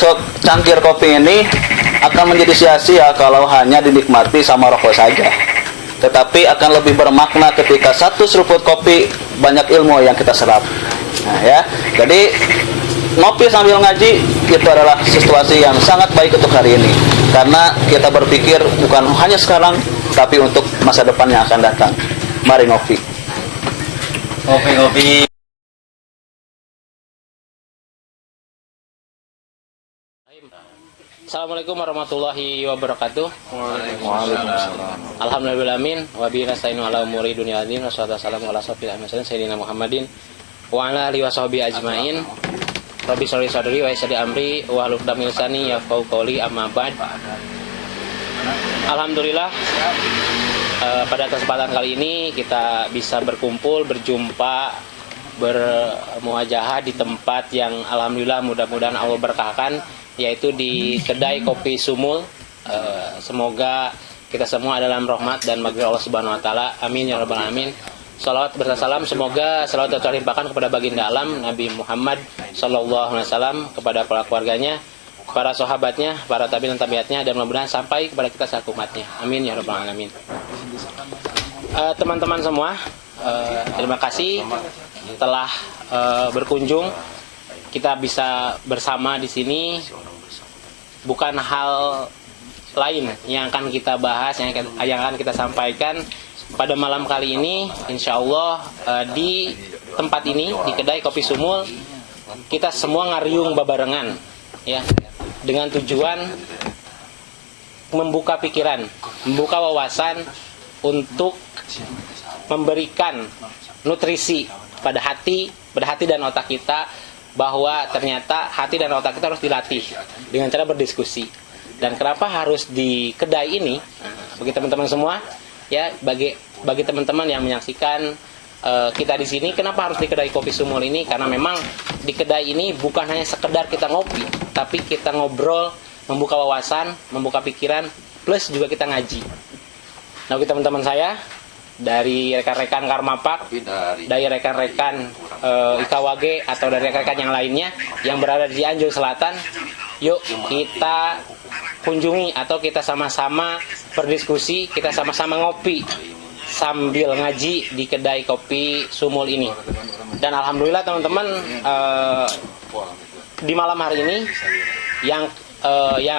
secangkir kopi ini akan menjadi sia-sia kalau hanya dinikmati sama rokok saja. Tetapi akan lebih bermakna ketika satu seruput kopi banyak ilmu yang kita serap. Nah ya, jadi ngopi sambil ngaji itu adalah situasi yang sangat baik untuk hari ini. Karena kita berpikir bukan hanya sekarang, tapi untuk masa depan yang akan datang. Mari ngopi. Ngopi-ngopi. Assalamualaikum warahmatullahi wabarakatuh. Waalaikumsalam. Alhamdulillahirrahmanirrahim. Wa bihi nasta'inu ala umuri dunya din. Wassalamu ala sofil amsalin sayyidina Muhammadin wa ala alihi washabihi ajmain. Rabbi sholli sadri wa yassir amri wa hlul 'uqdatam min lisani yafqahu qawli, amma ba'd. Alhamdulillah, pada kesempatan kali ini kita bisa berkumpul, berjumpa, bermuajahah di tempat yang alhamdulillah mudah-mudahan Allah berkahkan, yaitu di kedai kopi Sumul. Semoga kita semua dalam rahmat dan magfirah Allah Subhanahu wa taala. Amin ya rabbal alamin. Salawat berserta salam semoga salawat terlimpahkan kepada baginda alam Nabi Muhammad sallallahu alaihi wasallam, kepada para keluarganya, para sahabatnya, para tabi'in dan tabi'atnya, dan mudah-mudahan sampai kepada kita selaku umatnya. Amin ya rabbal alamin. Teman-teman semua, terima kasih telah berkunjung. Kita bisa bersama di sini. Bukan hal lain yang akan kita bahas, yang akan kita sampaikan pada malam kali ini. Insya Allah di tempat ini, di kedai kopi Sumul, kita semua ngariung babarengan, ya, dengan tujuan membuka pikiran, membuka wawasan untuk memberikan nutrisi pada hati dan otak kita, bahwa ternyata hati dan otak kita harus dilatih dengan cara berdiskusi. Dan kenapa harus di kedai ini? Bagi teman-teman semua, ya, bagi teman-teman yang menyaksikan kita di sini, kenapa harus di kedai kopi Sumul ini? Karena memang di kedai ini bukan hanya sekedar kita ngopi, tapi kita ngobrol, membuka wawasan, membuka pikiran, plus juga kita ngaji. Nah, bagi teman-teman saya, dari rekan-rekan Karmapak, dari rekan-rekan IKWG, atau dari rekan-rekan yang lainnya yang berada di Cianjur Selatan, yuk kita kunjungi atau kita sama-sama berdiskusi, kita sama-sama ngopi sambil ngaji di kedai kopi Sumul ini. Dan alhamdulillah teman-teman, di malam hari ini yang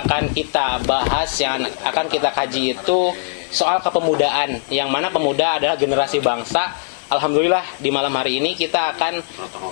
akan kita bahas, yang akan kita kaji itu soal kepemudaan, yang mana pemuda adalah generasi bangsa. Alhamdulillah di malam hari ini kita akan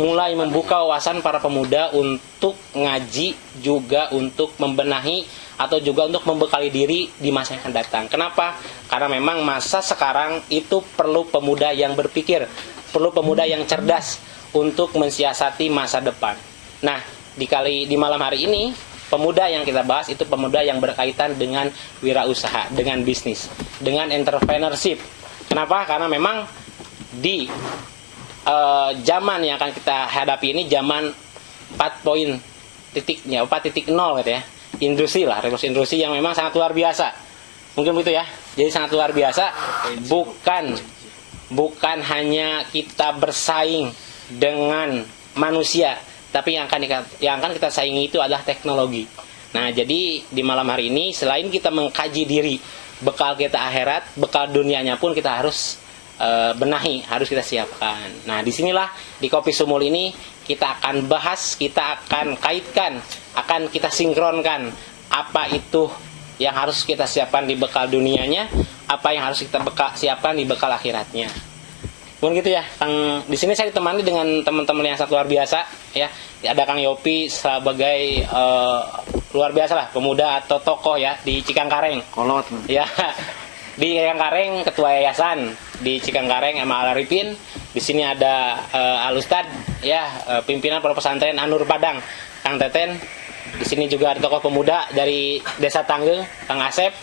mulai membuka wawasan para pemuda untuk ngaji, juga untuk membenahi atau juga untuk membekali diri di masa yang akan datang. Kenapa? Karena memang masa sekarang itu perlu pemuda yang berpikir, perlu pemuda yang cerdas untuk mensiasati masa depan. Nah, di malam hari ini, pemuda yang kita bahas itu pemuda yang berkaitan dengan wirausaha, dengan bisnis, dengan entrepreneurship. Kenapa? Karena memang di zaman yang akan kita hadapi ini zaman 4.0 gitu ya. Industri lah, revolusi industri yang memang sangat luar biasa. Mungkin begitu ya. Jadi sangat luar biasa. Bukan hanya kita bersaing dengan manusia, tapi yang akan kita saingi itu adalah teknologi. Nah, jadi di malam hari ini selain kita mengkaji diri, bekal kita akhirat, bekal dunianya pun kita harus benahi, harus kita siapkan. Nah, disinilah di Kopi Sumul ini kita akan bahas, kita akan kaitkan, akan kita sinkronkan apa itu yang harus kita siapkan di bekal dunianya, apa yang harus kita siapkan di bekal akhiratnya. Pun gitu ya, di sini saya ditemani dengan teman-teman yang sangat luar biasa, ya. Ada Kang Yopi sebagai luar biasa lah, pemuda atau tokoh ya di Cikangkareng. Kolot. Ya. Di Cikangkareng ketua yayasan di Cikangkareng Emma Alaripin. Di sini ada Alustad, ya, pimpinan Pondok Pesantren Anur Padang, Kang Teten. Di sini juga ada tokoh pemuda dari Desa Tanggeng, Kang Asep.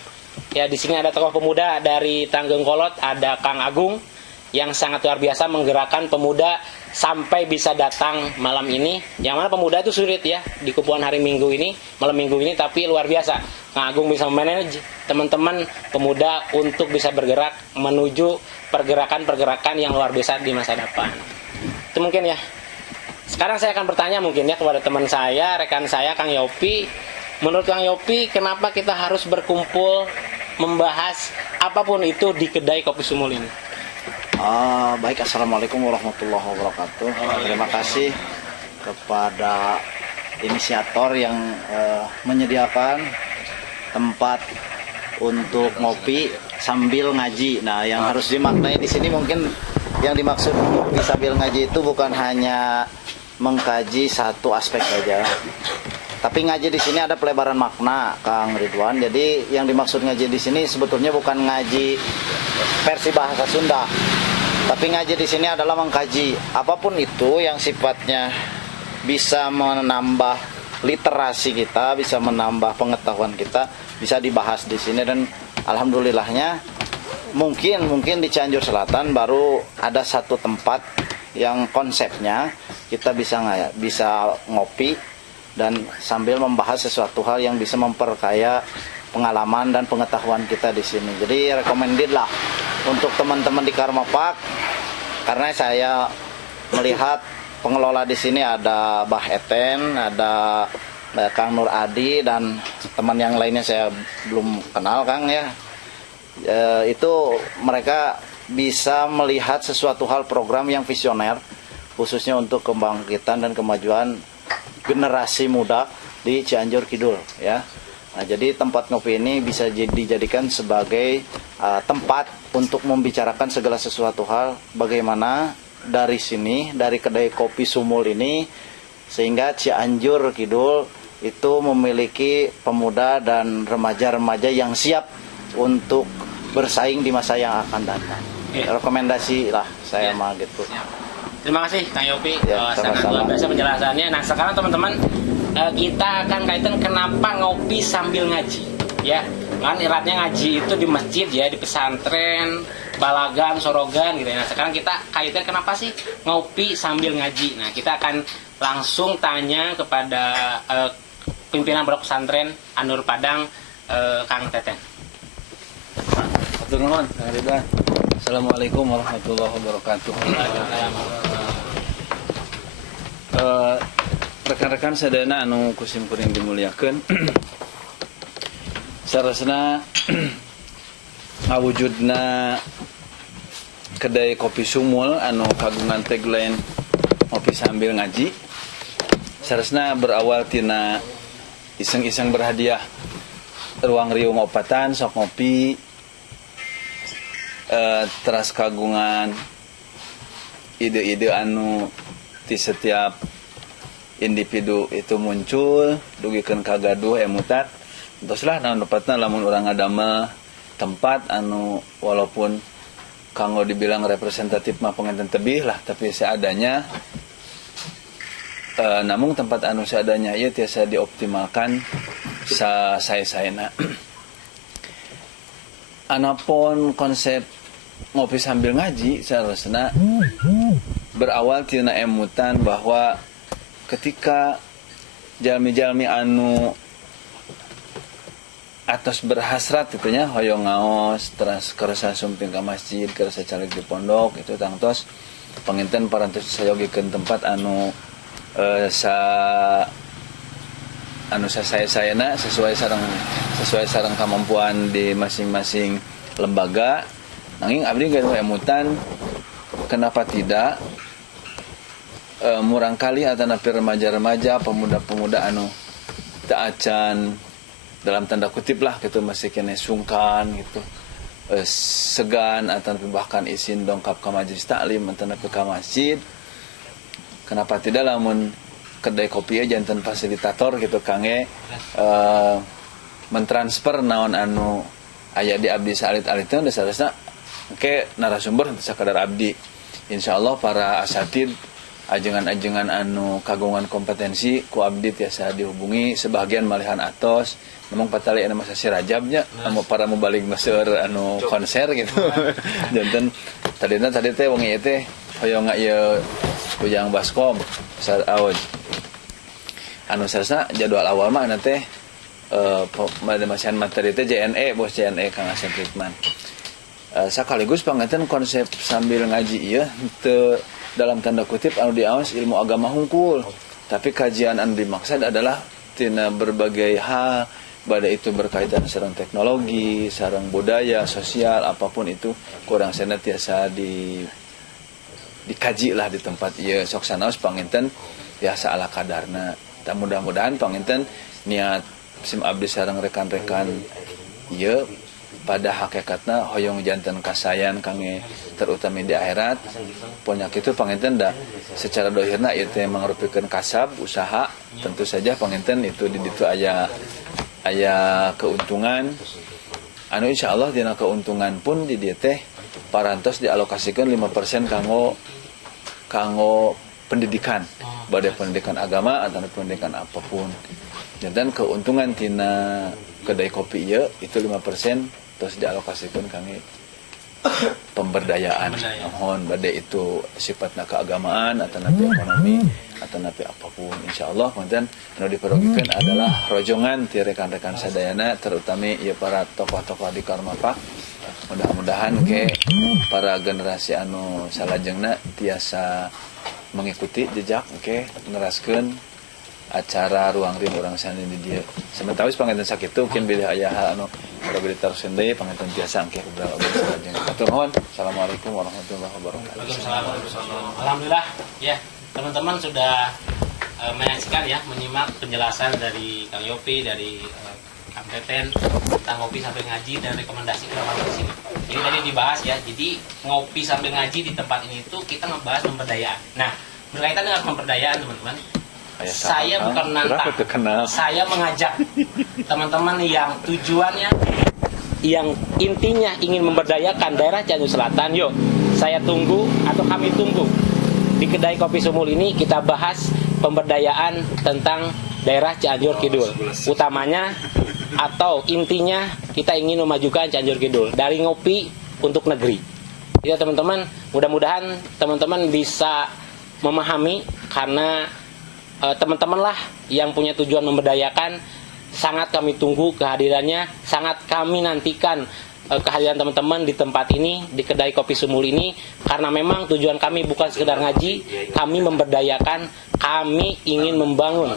Ya, di sini ada tokoh pemuda dari Tanggeng Kolot, ada Kang Agung, yang sangat luar biasa menggerakkan pemuda sampai bisa datang malam ini. Yang mana pemuda itu sulit ya di kumpulan hari Minggu ini, malam Minggu ini, tapi luar biasa. Kang Agung bisa memanage teman-teman pemuda untuk bisa bergerak menuju pergerakan-pergerakan yang luar biasa di masa depan. Itu mungkin ya. sekarang saya akan bertanya mungkin ya kepada teman saya, rekan saya, Kang Yopi. Menurut Kang Yopi, kenapa kita harus berkumpul membahas apapun itu di kedai Kopi Sumul ini? Baik, assalamualaikum warahmatullahi wabarakatuh. Terima kasih kepada inisiator yang menyediakan tempat untuk ngopi sambil ngaji. Nah, yang harus dimaknai di sini mungkin yang dimaksud ngopi sambil ngaji itu bukan hanya mengkaji satu aspek saja. Tapi ngaji di sini ada pelebaran makna, Kang Ridwan. Jadi yang dimaksud ngaji di sini sebetulnya bukan ngaji versi bahasa Sunda. Tapi ngaji di sini adalah mengkaji apapun itu yang sifatnya bisa menambah literasi kita, bisa menambah pengetahuan kita, bisa dibahas di sini. Dan alhamdulillahnya mungkin di Cianjur Selatan baru ada satu tempat yang konsepnya kita bisa ngopi dan sambil membahas sesuatu hal yang bisa memperkaya pengalaman dan pengetahuan kita di sini. Jadi recommended lah untuk teman-teman di Karma Park, karena saya melihat pengelola di sini ada Bah Eten, ada Kang Nur Adi, dan teman yang lainnya saya belum kenal Kang ya. Itu mereka bisa melihat sesuatu hal program yang visioner, khususnya untuk kebangkitan dan kemajuan generasi muda di Cianjur Kidul ya. Nah, jadi tempat ngopi ini bisa dijadikan sebagai tempat untuk membicarakan segala sesuatu hal bagaimana dari sini, dari kedai Kopi Sumul ini, sehingga Cianjur Kidul itu memiliki pemuda dan remaja-remaja yang siap untuk bersaing di masa yang akan datang. Rekomendasi lah saya mah gitu. Terima kasih Kang Yopi, Ya, sangat luar biasa penjelasannya. Nah, sekarang teman-teman, kita akan kaitan kenapa ngopi sambil ngaji ya. Kan ibaratnya ngaji itu di masjid ya, di pesantren, balagan, sorogan gitu. Nah, sekarang kita kaitan kenapa sih ngopi sambil ngaji. Nah, kita akan langsung tanya kepada pimpinan Pondok Pesantren An-Nur Padang, Kang Teten. Turun, Kang Ridwan. Assalamualaikum warahmatullahi wabarakatuh. Rekan-rekan sadayana anu kusim kuring dimuliakeun. Sarasna ngawujudna kedai Kopi Sumul anu kagungan tagline ngopi sambil ngaji. Sarasna berawal tina iseng-iseng berhadiah ruang riung opatan sok ngopi. Teras kagungan ide-ide anu di setiap individu itu muncul dugikeun kagaduh emutat teruslah naon tepatna lamun urang ngadamel tempat anu walaupun kanggo dibilang representatif mah pengantin tebih lah tapi seadanya namun tempat anu seadanya ieu tiasa dioptimalkan saya-sayana. Anapun konsep ngopi sambil ngaji seharusnya berawal tina emutan bahwa ketika jalmi-jalmi anu atos berhasrat itunya hoyong ngaos terus kerasa sumping ke masjid kerasa caleg di pondok itu tangtos penginten parantos sayogikeun tempat anu saya sesuai sareng kemampuan di masing-masing lembaga. Nanging abdi gaduh emutan kenapa tidak murangkali atanapi remaja-remaja pemuda-pemuda anu teu acan dalam tanda kutip lah gitu masih kene sungkan gitu segan atanapi bahkan izin dongkap ka majelis taklim atanapi ka masjid. Kenapa tidak lamun kedai kopi aja jantan fasilitator gitu kange mentransfer naon anu aya di abdi salit-alit teh dasarna ke narasumber teu sakadar abdi. Insyaallah para asatid ajengan-ajengan anu kagungan kompetensi ku abdi tiasa dihubungi sebagian malihan atos memang patali anu masa si Rajabnya anu para mubalik maseur anu konser gitu. Janten tadi teh wengi teh hoyong ieu kujang baskom sar aoj anu sarsa jadwal awal mah anu teh masihan materi teh JNE bos JNE Kang Asep Ritman. Sakaligus panganten konsep sambil ngaji ieu teu dalam tanda kutip anu diawas ilmu agama hungkul, tapi kajian anu dimaksud adalah tina berbagai hal, badai itu berkaitan sareng teknologi, sareng budaya, sosial, apapun itu kurang senantiasa dikaji lah di tempat ieu. Sok sanaos panginten biasa ala kadarna. Dan mudah-mudahan panginten niat sim abdi sareng rekan-rekan ieu pada hakikatna hoyong janten kasayan kami terutama di akhirat punya kitu panginten da secara dohirna ieu teh mangrupikeun kasab usaha, tentu saja panginten itu di ditu aya keuntungan anu insyaallah dina keuntungan pun di dieu teh parantos dialokasikeun 5% kanggo pendidikan, badai pendidikan agama atau pendidikan apapun. Dan keuntungan tina kedai kopi ieu itu 5% terus dialokasikan kami pemberdayaan. Mohon badai itu sifatna keagamaan atau napi ekonomi atau napi apapun. Insyaallah kemudian anu diperogikeun adalah rojongan ti rekan-rekan sadayana terutama ieu para tokoh-tokoh di Karmapak. Mudah-mudahan ke para generasi anu salajengna tiasa mengikuti jejak neraskeun acara ruang rim orang sani di dia. Sementara panginten sakitu mungkin bila aya hal anu perlu ditarusin deui panginten biasa engke beberapa salajeng. Atur nuhun. Assalamualaikum warahmatullahi wabarakatuh. Alhamdulillah ya, teman-teman sudah menyaksikan ya, menyimak penjelasan dari Kang Yopi, dari Kang Teten tentang ngopi sambil ngaji dan rekomendasi ulama di sini. Jadi tadi dibahas ya, jadi ngopi sambil ngaji di tempat ini itu kita ngebahas pemberdayaan. Nah, berkaitan dengan pemberdayaan teman-teman, saya bukan menantang, saya mengajak teman-teman yang tujuannya, yang intinya ingin memberdayakan daerah Cianjur Selatan. Yuk, saya tunggu atau kami tunggu di kedai kopi Sumul ini kita bahas pemberdayaan tentang daerah Cianjur Kidul. Utamanya atau intinya kita ingin memajukan Cianjur Kidul dari ngopi untuk negeri. Ya teman-teman, mudah-mudahan teman-teman bisa memahami karena teman-teman lah yang punya tujuan memberdayakan. Sangat kami tunggu kehadirannya, sangat kami nantikan kehadiran teman-teman di tempat ini, di kedai kopi Sumul ini, karena memang tujuan kami bukan sekedar ngaji, kami memberdayakan, kami ingin membangun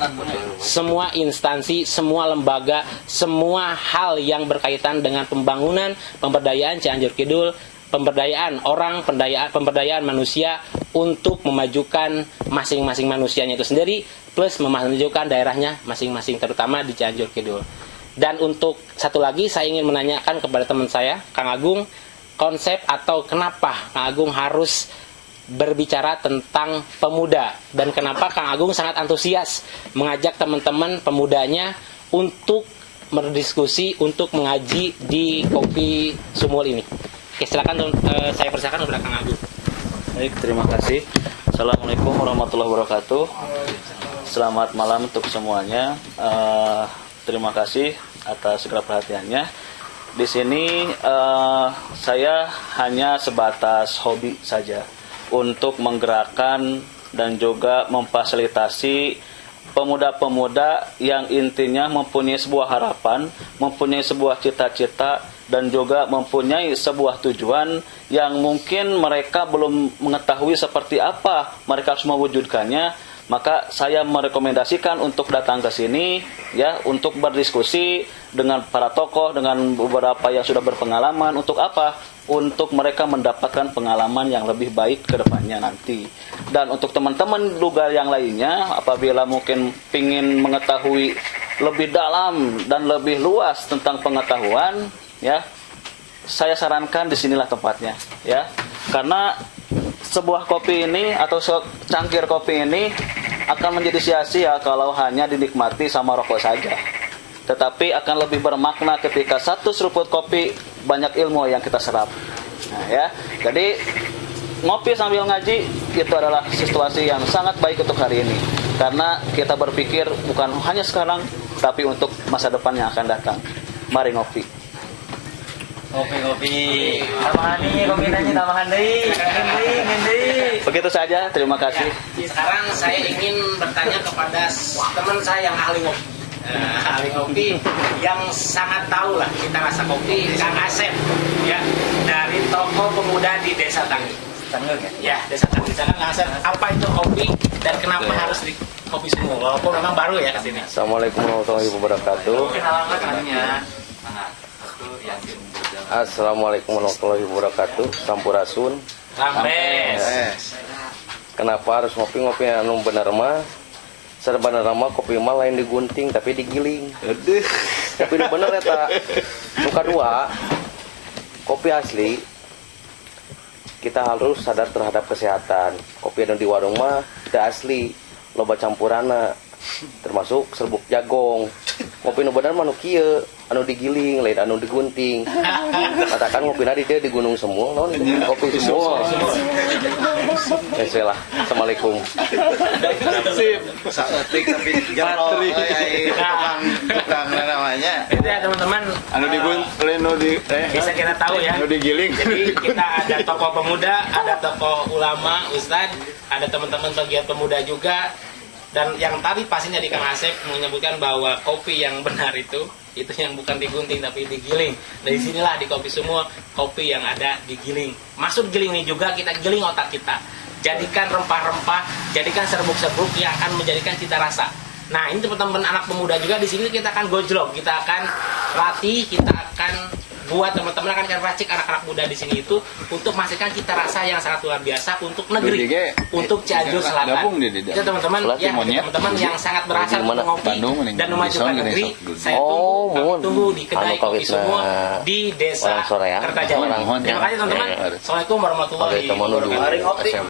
semua instansi, semua lembaga, semua hal yang berkaitan dengan pembangunan, pemberdayaan Cianjur Kidul, pemberdayaan orang, pemberdayaan manusia untuk memajukan masing-masing manusianya itu sendiri, plus memajukan daerahnya masing-masing, terutama di Cianjur Kidul. Dan untuk satu lagi saya ingin menanyakan kepada teman saya, Kang Agung, konsep atau kenapa Kang Agung harus berbicara tentang pemuda dan kenapa Kang Agung sangat antusias mengajak teman-teman pemudanya untuk berdiskusi, untuk mengaji di kopi Sumul ini. Oke, silakan saya persilakan kepada Kang Agung. Baik, terima kasih. Assalamualaikum warahmatullahi wabarakatuh. Selamat malam untuk semuanya. Terima kasih atas segala perhatiannya. Di sini saya hanya sebatas hobi saja untuk menggerakkan dan juga memfasilitasi pemuda-pemuda yang intinya mempunyai sebuah harapan, mempunyai sebuah cita-cita, dan juga mempunyai sebuah tujuan yang mungkin mereka belum mengetahui seperti apa mereka harus mewujudkannya. Maka saya merekomendasikan untuk datang ke sini ya, untuk berdiskusi dengan para tokoh, dengan beberapa yang sudah berpengalaman. Untuk apa? Untuk mereka mendapatkan pengalaman yang lebih baik ke depannya nanti. Dan untuk teman-teman juga yang lainnya, apabila mungkin ingin mengetahui lebih dalam dan lebih luas tentang pengetahuan, ya, saya sarankan di sinilah tempatnya, ya. Karena sebuah kopi ini atau secangkir kopi ini akan menjadi sia-sia kalau hanya dinikmati sama rokok saja. Tetapi akan lebih bermakna ketika satu seruput kopi banyak ilmu yang kita serap. Nah, ya. Jadi ngopi sambil ngaji itu adalah situasi yang sangat baik untuk hari ini. Karena kita berpikir bukan hanya sekarang, tapi untuk masa depan yang akan datang. Mari ngopi. Kopi tambahan nih, kopi nanya tambahan deh. Begitu saja, terima kasih. Sekarang saya ingin bertanya kepada teman saya yang ahli ngopi. Ahli kopi yang sangat tahu lah kita rasa kopi, Kang Asep ya, dari toko pemuda di Desa Tanggi. Tanggal Ya, Desa Tanggi. Misalkan Kang Asep, apa itu kopi dan kenapa harus di kopi semua? Walaupun memang baru ya ke sini. Assalamualaikum warahmatullahi wabarakatuh. Assalamualaikum warahmatullahi wabarakatuh. Sampurasun. Rambes. Kenapa harus ngopi anu bener mah? Sebenarnya mah kopi mah lain digunting tapi digiling. Tapi nu bener eta. Nu kadua, kopi asli kita harus sadar terhadap kesehatan. Kopi anu di warung mah tidak asli, loba campurana. Termasuk serbuk jagong. Kopi nu bener mah nu kieu, anu digiling, lain anu digunting. Katakan ngopi nadi dia di gunung semua, non kopi semua. Lah. Assalamualaikum. Saetik tapi jalo tukang namanya. Itu ya teman-teman. Anu Bisa kita tahu ya. digiling. Jadi kita ada tokoh pemuda, ada tokoh ulama, ustadz, ada teman-teman pegiat pemuda juga. Dan yang tadi pastinya di Kang Asep menyebutkan bahwa kopi yang benar itu yang bukan digunting tapi digiling. Dari sinilah di kopi semua kopi yang ada digiling. Maksud giling ini juga kita giling otak kita. Jadikan rempah-rempah, jadikan serbuk-serbuk yang akan menjadikan cita rasa. Nah ini teman-teman anak pemuda juga di sini kita akan gojlok, kita akan latih, kita akan buat teman-teman akan racik anak-anak muda di sini itu untuk memastikan cita rasa yang sangat luar biasa untuk negeri, untuk Cianjur Selatan. Itu teman-teman ya, teman-teman yang sangat berasal untuk ngopi dan memajukan negeri. Saya tunggu di kedai kopi semua di Desa Kertajauhan. Terima kasih teman-teman. Assalamualaikum warahmatullahi wabarakatuh.